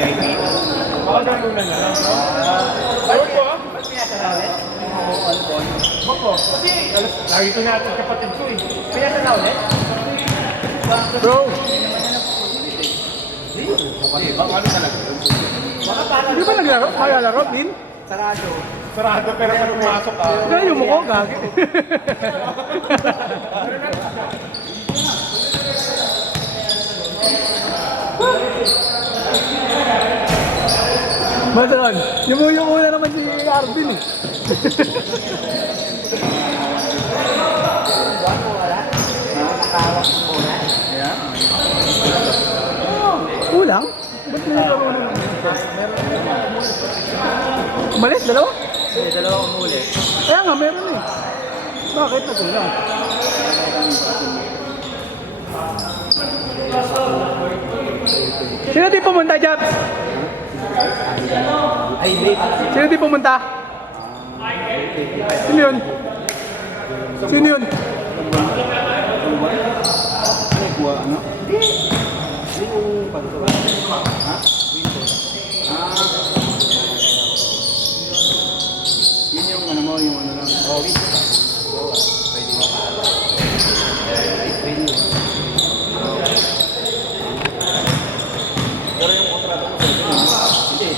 VIP. Baka gano'n na lang. Ayun po ah. Ba't pinasara ulit? Bako. Kasi, lagi ko nga ito kapatid ko eh. Pinasara ulit? Bro! Baka ano talaga? Baka parang... Hindi ba naglaro? Kaya laro, Min? Sarado. Sarado pero pag pumasok ka. Hindi, yung mukha gagi. Masalan, yung una naman si Arvin eh. Bako wala? Nakakawak ng bola? Yeah. Kulang? Ba't may laro naman? Umalis, dalawa? May dalawa umuli. Kaya nga, meron eh. Bakit na kulang? Sino di pumunta, Jobs? Ay, late. Sino di pumunta? Sino yun? Sino yun? Ano? Hindi yung pagkawa. Ha? Windows. Yun yung ano mo, yung ano lang. Oh, Windows. Pwede mo. Pwede mo. Pero yung kontrata mo, hindi.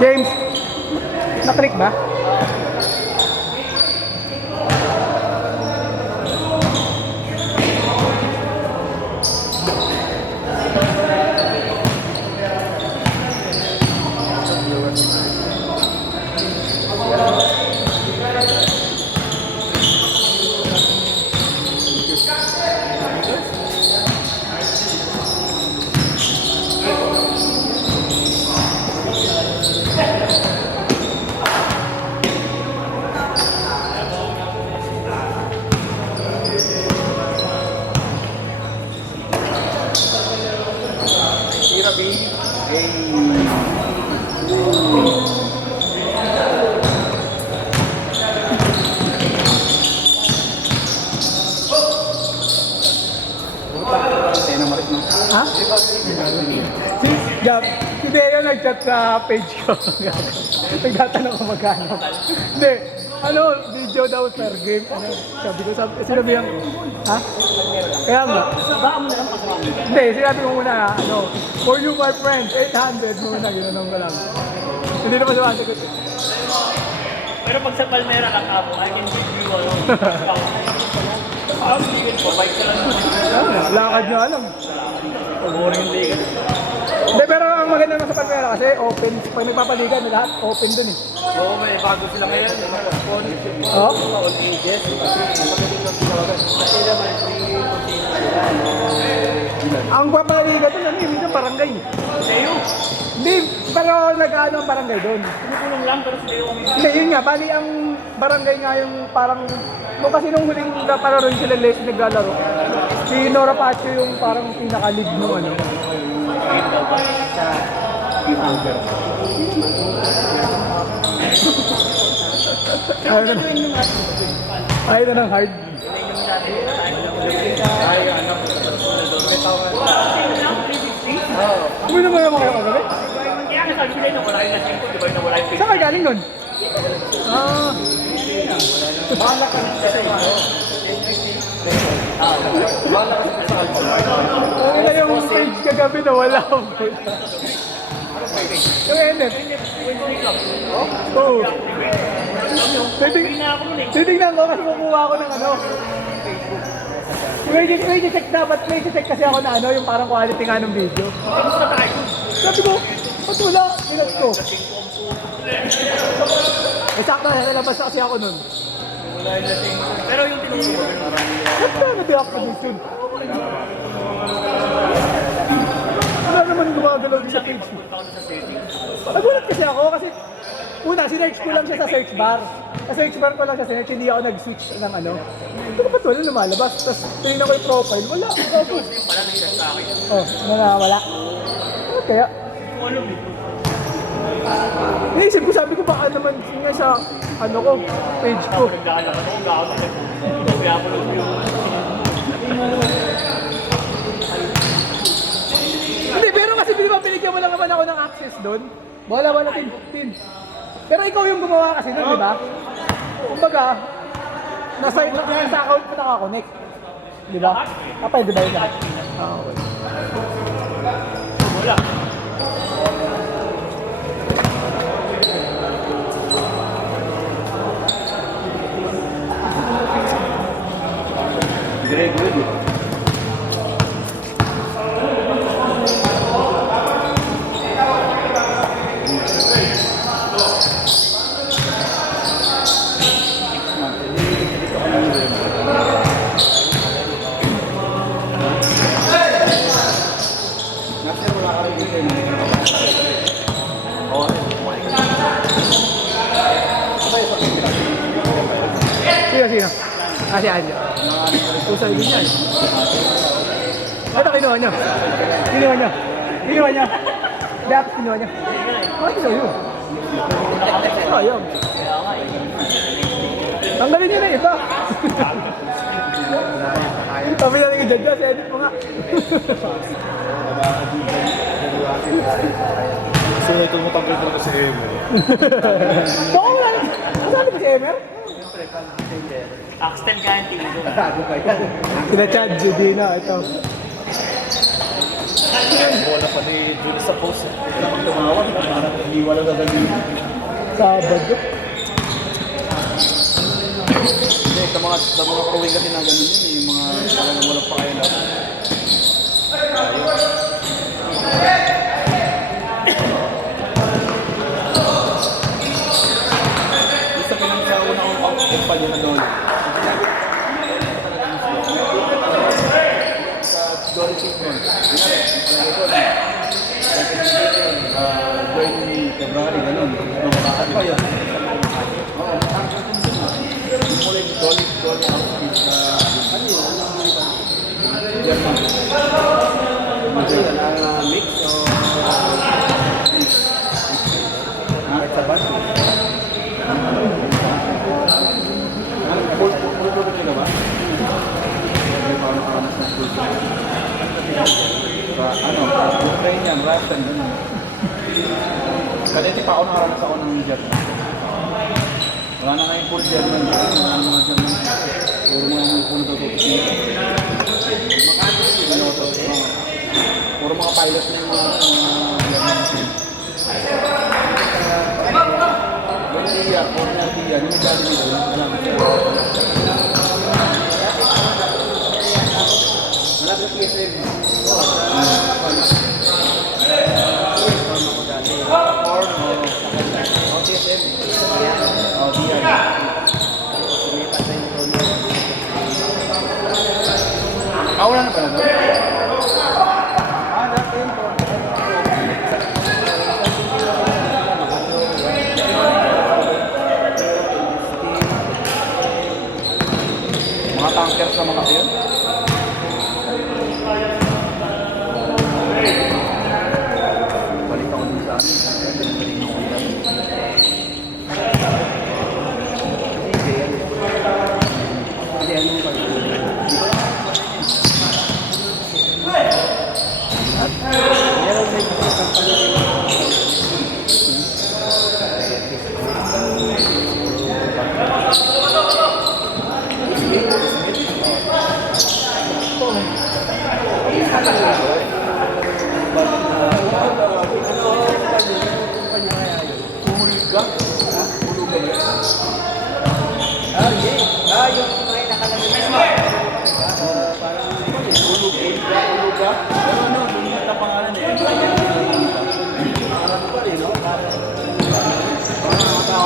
James, naklik ba? Tira, baby. Hey. Ha? Gab, hindi yun nag-chat sa page ko. Nagtatanong ko magkano. Hindi, ano, video daw sir, game, ano, sinabi yung, ha? Kaya nga. Hindi, sinabi ko muna, ano, for you my friend, 800 muna, ginanong ko lang. Hindi naman sumasagot. Pero pag sa Palmera lang ako, I can give you ano. Pabike ka lang. Lakad nyo alam. Boring yung liga. Hindi, pero ang maganda naman sa Palmera kasi open, pag nagpapaligan, lahat open dun eh. Oo, may bago sila ngayon. Oo? All ages. Magaling lang sila. Kasi naman, free container. Ang papaligan dun, ano yung minsan barangay. Sa'yo, Hindi, pero nag-ano ang barangay dun. tumukulong lang pero sa'yo kami. Hindi, yun nga, bali ang barangay nga yung parang, nung kasi nung huling parang sila Les naglalaro, si Nora Pacho yung parang pinaka-lead nung ano. Ayaw na, ayaw na ng hard. Hindi naman naman kayo kagabi. Kaya nga sabi nila, nawala yung lasing ko, di ba yung nawala yung Saan kayo galing nun? Ah, Bahala ka rin kasi. Bahala ka rin sa okay na yung page kagabi na wala. Yung NF. Oo. Titignan ko kasi kukuha ako ng ano. May check dapat, may check kasi ako na ano, yung parang quality nga ng video. Kamusta tayo? Sabi ko, Ba't wala? Pinat ko. Eh, sakto, nalabas na kasi ako nun. Wala yung dating. Pero yung tinuro ko, Ba't na na-deactivation? Wala naman gumagalaw sa page mo. punta ko sa settings. Nagulat kasi ako kasi una, sinearch ko lang siya sa search bar. Sa search bar ko lang siya sinearch, hindi ako nag-switch ng ano. Ito ba't wala lumalabas? Tapos tingnan ko yung profile, wala. Tapos, Yung pala nag-set sa akin. oh, wala. Ano kaya? Kung ano dito. Naisip ko, sabi ko baka naman nga sa ano ko, page ko. Naglalakad ako, gawin ako. Kaya ako lang yung... Hindi, pero kasi di ba binigyan mo lang naman ako ng access doon? Wala 10-15. Pero ikaw yung gumawa kasi doon, di ba? Kumbaga, nasa account mo nakakonect. Di ba? Pwede ba yun? Okay. Wala. Sino? Si Anjo. Usay din yan. Ito, kinuha niya. Dapat kinuha niya. Bakit kinuha niyo? Ayun. Tanggalin niyo na iba. Sabi na rin dyan, edit mo nga. So, ito mo tanggal ko na si Emer. Baka wala na. Kasali ba si Emer? Axtel Ganti. Kina-chat, Judina, ito. Wala pa ni Jules sa post. Ito naman tumawag. Parang hindi wala gagawin. Sabado. Hindi, sa mga crewing kasi na ganun yun. Yung mga talagang walang pakailan. Isa pinagsauna akong kumpanya na doon. Sa Dory Chipron. Join ni February, ganun. Makakad pa yun. Oo. Yung mula yung Dolly outfit na ano yun? German. Mix o Taban? Full product nila ba? May paano karamas ng full product. Sa Ukrainian, Russian, gano'n. Kaliti pa ako nakaramas ako ng German. Wala na nga yung full German. Wala na mga German. Puro mga puno tututusin. Puro mga pilot na yung mga German. Yung Dia, Cornel Dia, yung nagdali nila. Wala sa PSM. Wala na pala doon? Natin po. Mga tankers naman kasi yun? Balik ako dun sa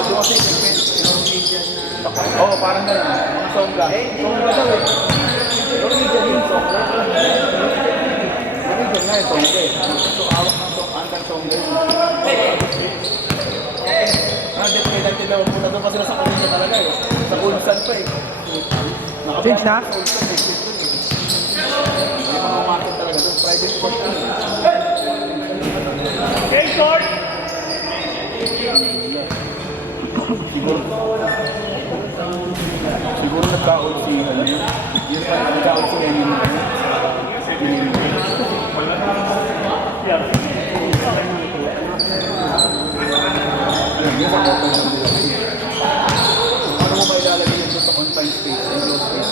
Bago kasi, oo, parang gano'n. Mga sombra. Sombra daw eh. Norwegian yun, sombra. Norwegian nga eh, sombra eh. So, awak ng andang sombra yun. Nandito may dati daw, punta doon pa sila sa Kulsan talaga eh. Sa Kulsan pa eh. Change na? May mga umakit talaga doon, private court yun eh. Okay, court! Siguro nagkaon si ano yun. Yun pa nagkaon si Lenin. Ano mo ba ilalagay yun sa confined space? Enclosed space?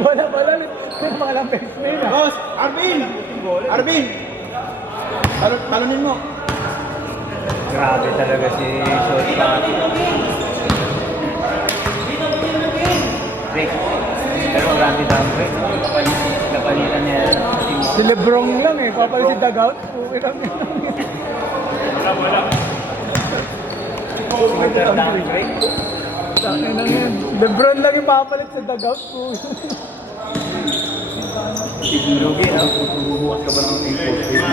Wala. May mga lampes na yun ah. Boss! Arvin! Arvin! Talunin mo. Grabe talaga si Short Pati. Rick, pero grabe daw Rick. Kapalitan niya sa team. Si Lebron lang eh, papalit si Dugout. Uwi lang yun. Super down Rick. Tangin na yun. Lebron lang yung papalit sa Dugout. Lugi, no? Bubuhat ka ba ng enclosed space na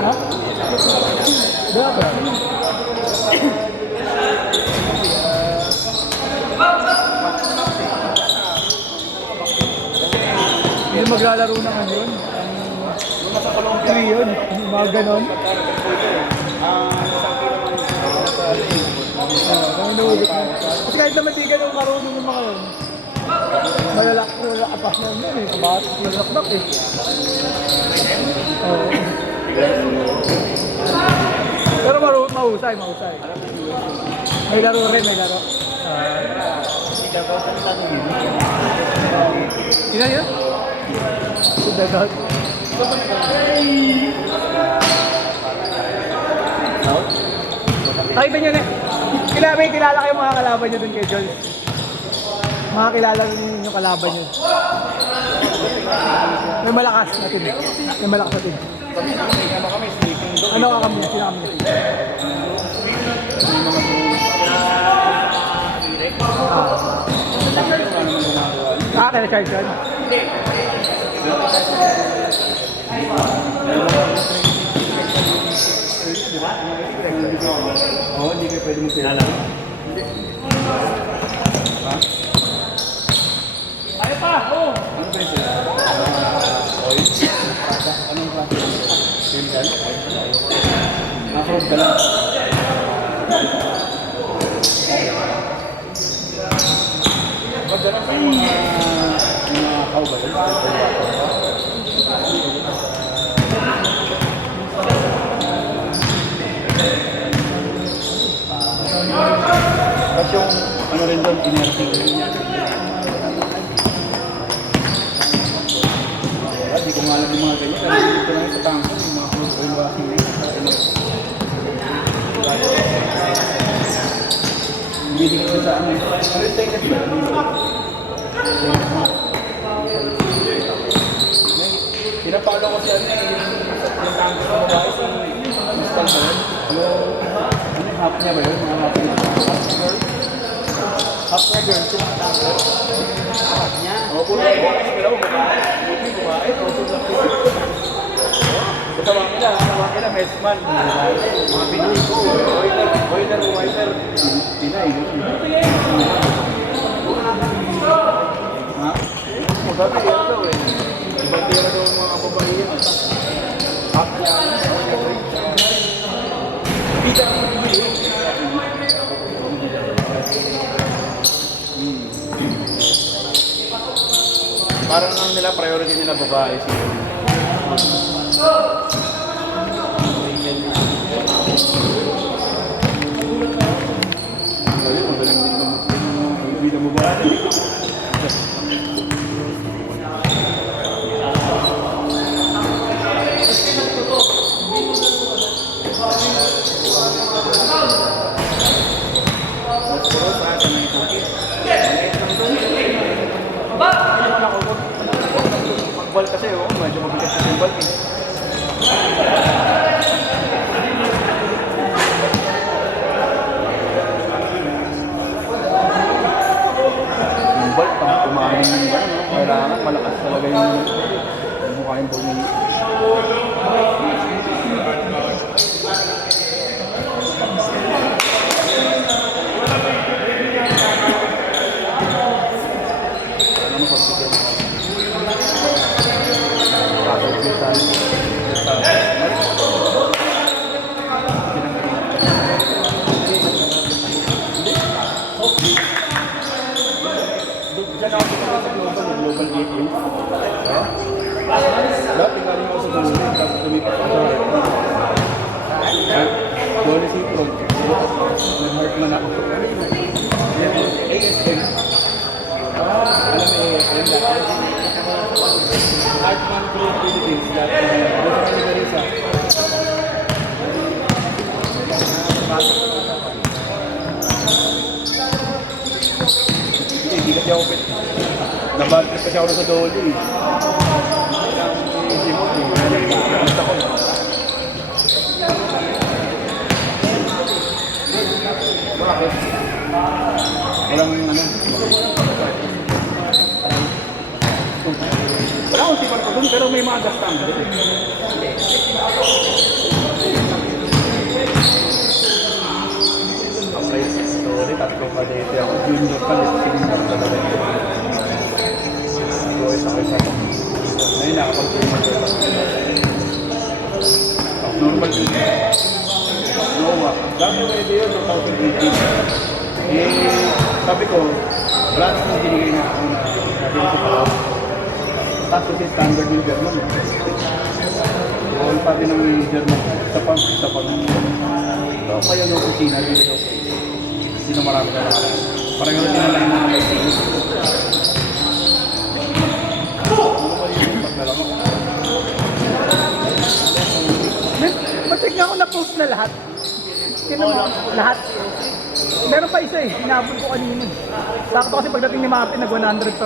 Ha? Dapat. Hindi maglalaro na ano yun. Three yun. Mga ganon. Kasi kahit naman di ganun marunong yung mga yun. Malalakapas na yun eh. Malalakdak eh. Oo. Pero mahusay. May laro rin. Sino yun? Si Dugout. Nakita nyo na. Kilala kayo mga kalaban nyo dun kay Joel. Mga kilala nyo yung kalaban nyo. May malakas na team. Ano ka kami? Sino kami? Kaya Charles yun? Oo, hindi kayo pwede mong pinala. Ha? Ayaw pa! Oh! Ano ba yun sila? Oil? Anong klase? Chemical? Nakrood ka lang. Magdala sa mga cow ba yun? At yung ano rin doon, inerting rin niya. Hindi ko malam yung mga ganyan. Kasi dito lang sa tangko, yung mga crude oil washing na yun. Hindi dito sa ano yun. Ano yung stainless ba? Pinapalo ko si ano yung tangko sa babae si Mr. Moon. Ano yung half niya ba yun? Mga half niya. Half niya girl, sila ang tangko. Half niya? Oo, puro yung box. Pero babae. Babae. Tawag nila, Mesman. Mga Pinoy ko. Boiler. Pinay. Ha? Magkati yan daw eh. Ibang tira daw mga babae yan. Akla. Bida ang mga parang ang nila, priority nila babae siya. Magaling din naman. Bida mo ba? Mas puro sa akin ng ito. ball kasi, oh, medyo mabigat kasi yung ball. Eh. Yung ball, pang kumain yung ball, no? Kailangan malakas talaga yung mukha yung ball niya. Alam mo, pagbigyan. Global gateway. Dati galing ako sa Golden, tapos lumipat ako sa Golden City Road. Nag-heart man ako. ASM. Alam mo ASM dati. Heartman Group Philippines dati. Doon sa Caligarisa. Hindi kasi ako nabad kasi ako sa Dolly. Gusto ko. Bakit? Walang ano. Wala akong tipar ko doon pero may mga gastang. Okay, sorry, tatlo pa dito ako. Junior pa, senior talaga. Isa. Ngayon nakapag-payment ko. Normal din. Noah. Dami pwede yun, 2018. Sabi ko, wala naman binigay na ako na sabi ko pa. Tapos kasi standard yung German. All pa din ang German. Isa pang. So, kaya yung kusina dito. Sino marami na lang. Parang yung tinalay na mga Matik nga ako na-post na lahat. Kino mo, lahat. Meron pa isa eh, hinabol ko kanina. Sakto kasi pagdating ni Mapi, nag 100%.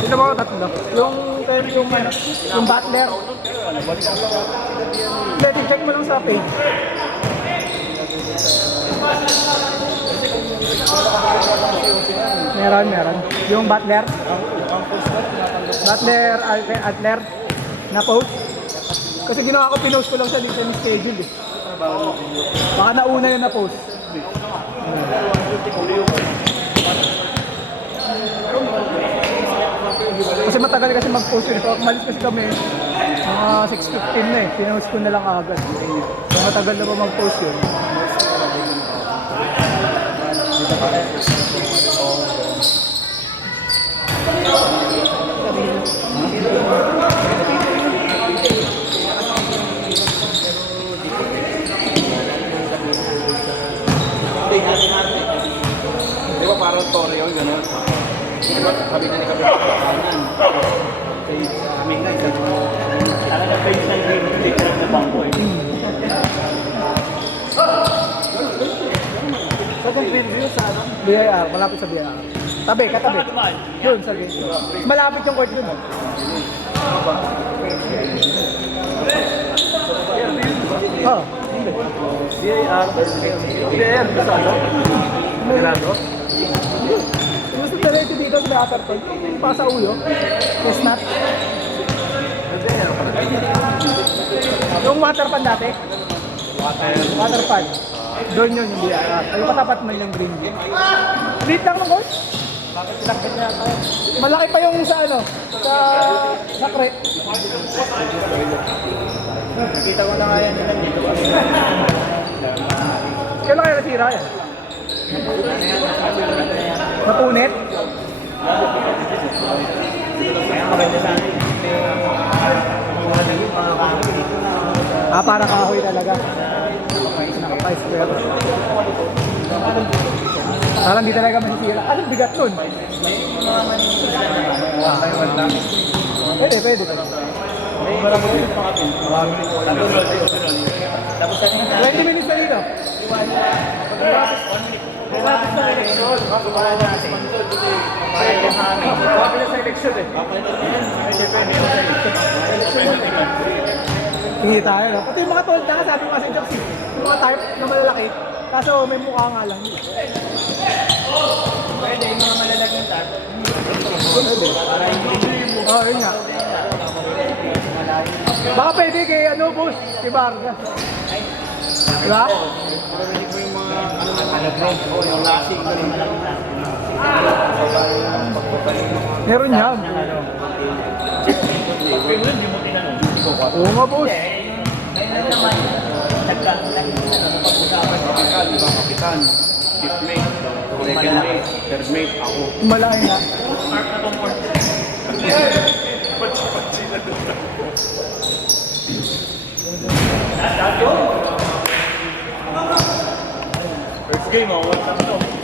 Sino mo ako tatlo? Yung Butler. Hindi, check mo lang sa page. Meron. Yung Butler. Adler. Na-post. Kasi ginawa ko, pinost ko lang sa listen schedule eh. Baka nauna yung na-post. Kasi matagal kasi mag-post yun. So, umalis kasi kami, mga 6:15 na eh. Pinost ko na lang agad. So, matagal na ba mag-post yun? Di ba parang Tore yun, gano'n? Di ba sabi na ni Kapit kanan? Kaya kami nga, Talaga face na yung hindi ko na bangko eh. Sa kong preview sa ano? BIR, malapit sa BIR. Katabi. Doon sa video. Malapit yung court doon. Oh, hindi. BIR, basta ano? Grado? Gusto diretso dito sa Atherton. Pa sa ulo. Yes, not. Yung water pan dati? Water pan. Doon yun yung BIR. Yung katapat man yung green. Street lang ng coach? Malaki pa yung sa ano? Sa crate. Nakita ko na nga yan dito. Kailan kaya nasira yan? Napunit? Kaya maganda sana yung Para kahoy talaga. Nakapais pero. Parang di talaga masisira. Anong bigat nun? Pwede. Tapos 20 minutes na dito. Gratis sa eleksyon. Para natin. Para yung hangin. Grabe sa eleksyon eh. Hindi tayo, no? Pati yung mga tol na, sabi ko kasi Joksi, yung mga type na malalaki, kaso may mukha nga lang yun. Pwede yung mga malalaking tat. Para hindi. Oo, yun nga. Baka pwede kay ano, boss, kay Vargas. Diba? Pwede ko yung mga alagrom o yung lasing ko yung malaking tat. Meron yan. Hindi mo tinanong. Oo nga, boss. Ngayon naman, pag-usapan ko. Kapitan, di ba? Kapitan, chief mate, second mate, third mate, ako. Malaki nga. Mark na tong more. First game, oh. What's up, to?